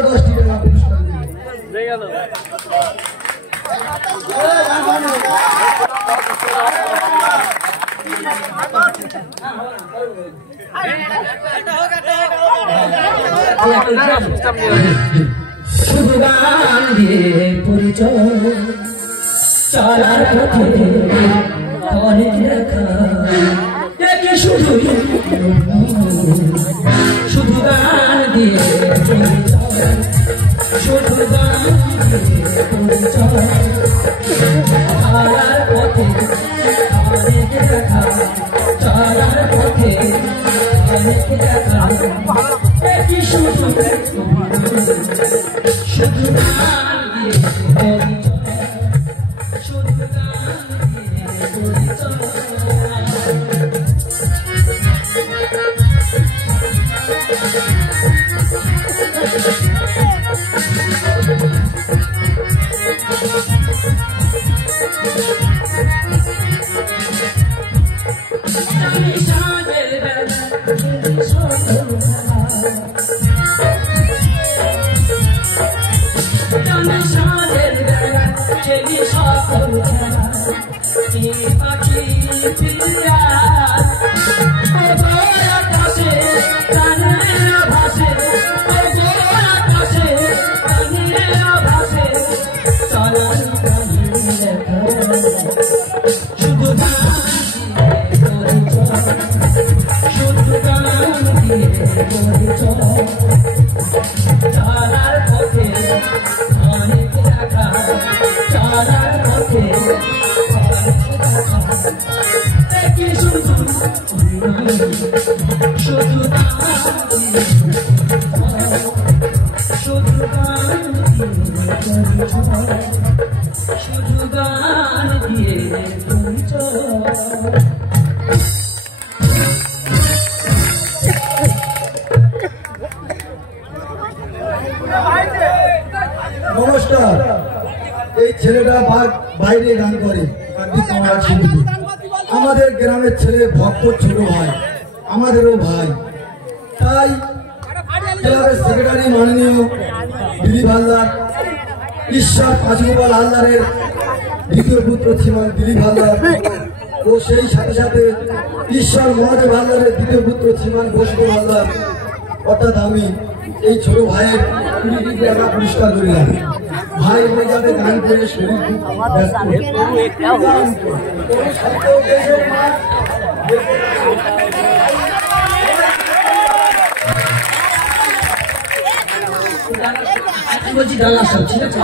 আরো 10টি টাকা পুরস্কার দিল। শুধু গান দিয়ে পরিচয় চলার পথে অনেক লেখা একে শুধু শুধু গান দিয়ে পরিচয় শুধু গান দিয়ে পরিচয় চলার পথে অনেক লেখা চলার পথে অনেক লেখা একে শুধু শুধু গান দিয়ে পরিচয় শুধু গান দিয়ে পরিচয় চলার পথে অনেক দেখা চলার পথে শুধু শুধু শুধু শুধু গান দিয়ে নমস্কার। এই ছেলেটা বাইরে গান করে আমাদের গ্রামের ছেলে ভক্ত ছোট ভাই, আমাদেরও ভাই। তাই ক্লাবের সেক্রেটারি মাননীয় দিলীপ হালদার, ঈশ্বর পাঁচগোপাল হালদারের দ্বিতীয় পুত্র শ্রীমান দিলীপ হালদার ও সেই সাথে সাথে ঈশ্বর মহাদেব হালদারের দ্বিতীয় পুত্র শ্রীমান বৈষ্ণব হালদার, অর্থাৎ আমি এই ছোট ভাইয়ের 20 টাকা পুরস্কার করিলাম। ভাই হয়ে যাবে গান করে শরীর বলছি ডালা সব ঠিক আছে।